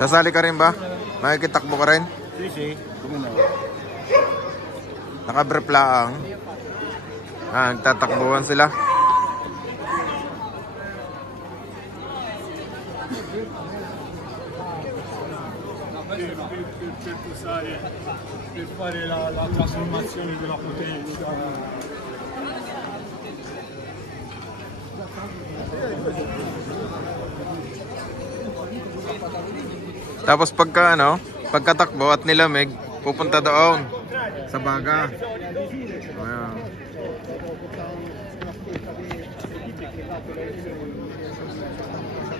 Sasali ka rin ba? Makikitakbo ka rin? Si, Nakabrief lang. Nagtatakbuhan sila. Per fare la trasformazione della potenza. Tapos pagkatakbo at nilamig, pupunta doon sa baga. Ayan.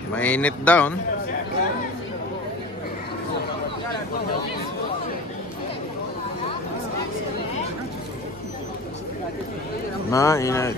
Mainit down. Mainit.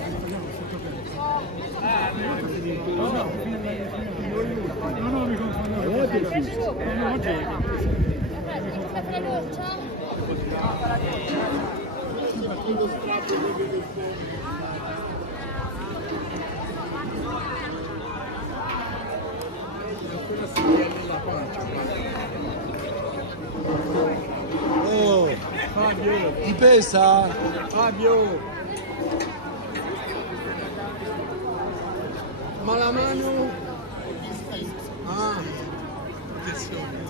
Oh, Fabio, ti pesa? Fabio. Ma la mano? Ah, attenzione.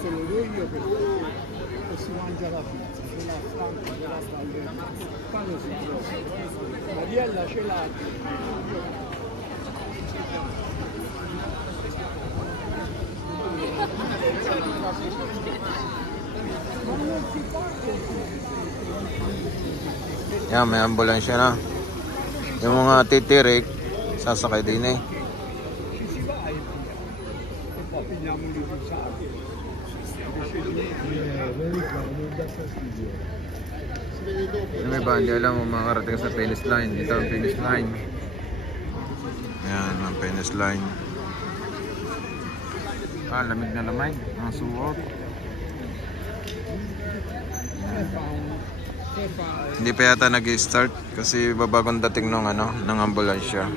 Se lo do io perché si mangia la pizza, se la Franco, se la Spaghetti, quando si trova. Mariella ce l'ha. Yan, may ambulansya na. Yung mga titirik, sasakay din eh. Yung iba, hindi alam kung makarating sa finish line. Dito ang finish line. Ayan, ang finish line. Lamig na lamig. Ang suot. Hindi pa yata nag-start kasi babagong dating ng ambulansya.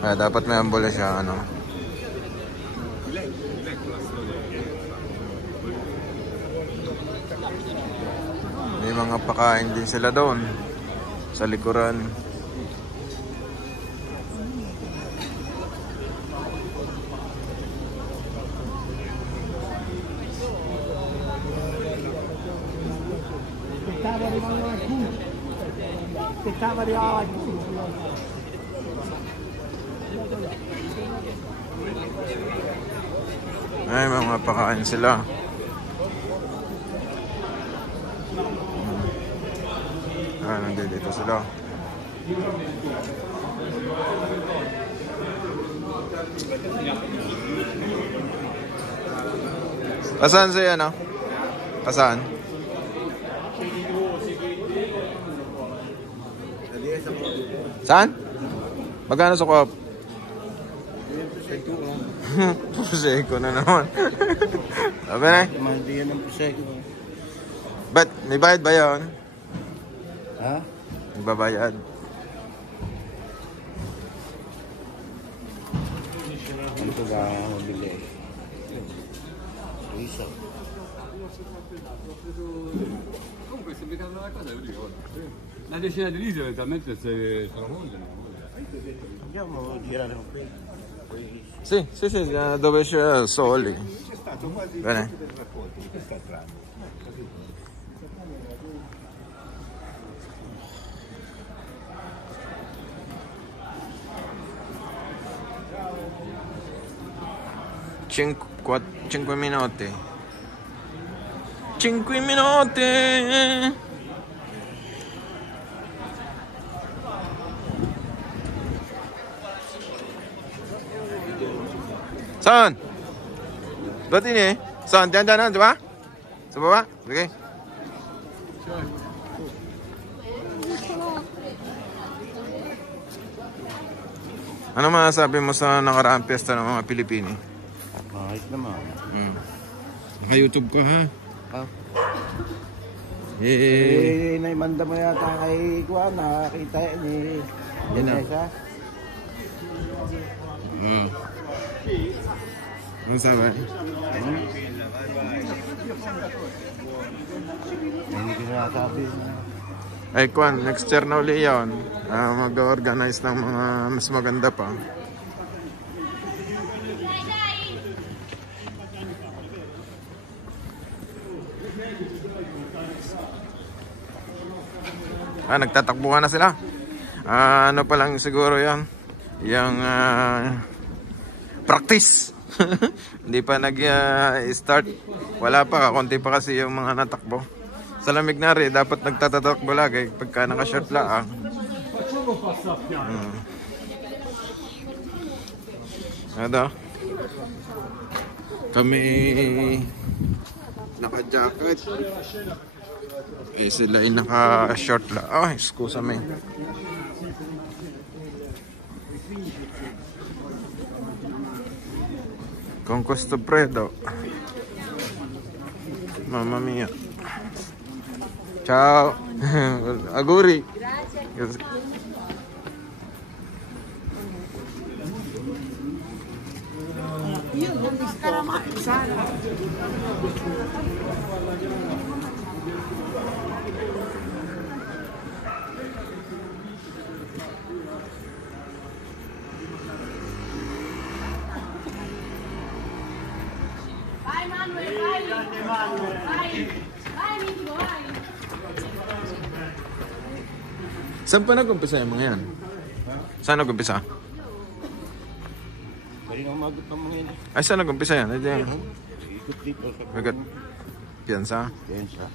Kaya dapat may ambulansya May mga pakain din sila doon sa likuran. Ay, mga pakain sila. Nandito sila. Pasaan siya, Pasaan? Saan? Magkano sa co-op? Prosecco na naman. Sabi na? Mahal yan ng Prosecco. Ba't? May bayad ba yun? Ha? Nagbabayad. Ano ko ba mabili? Isa. Comunque se mi cambia la cosa io dico una decina di litri eventualmente se la vogliono. Andiamo a girare qui. Sì, dove c'è Soli. C'è stato quasi Bene. tutti i racconti di questa strada. 5 minuti. 5 minuti. Saan? Ba't ini? Saan? Diyan na, di ba? Sa baba? Okay. Ano masasabi mo sa nakaraang piyesta ng mga Pilipino? Ayos naman. Naka-YouTube ka, ha? Ah. Naimanda mo yata kay Kuan, nakakita ni Vanessa. Ano sabi? Hindi ko nasabi. Ay, Kuan, next year na uli yun. Mag-organize ng mga mas maganda pa. Nagtatakbuhan na sila. Ano pa lang siguro yan? Yung practice. Hindi pa nag-start. Wala pa, konti pa kasi yung mga natakbo. Sa lamig na rin, dapat nagtatatakbo lagi pagka naka-short lang. Ano? Kami naka-jacket. Sila ay naka-short lang. Excuse me. Con questo freddo. Mamma mia. Ciao. Auguri. Grazie. Io non mi scaramanzare. Vai Manuel, vai! Vai! Vai, Mitigo, vai! Saan pa nag-umpisa yung mga yan? Saan nag-umpisa? Kaya umagot ng mga yun. Ay, saan nag-umpisa yan? Ikot dito sa Magat. Piyansa? Piyansa.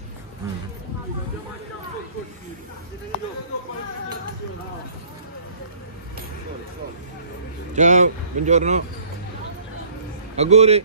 Ciao, buongiorno. Auguri.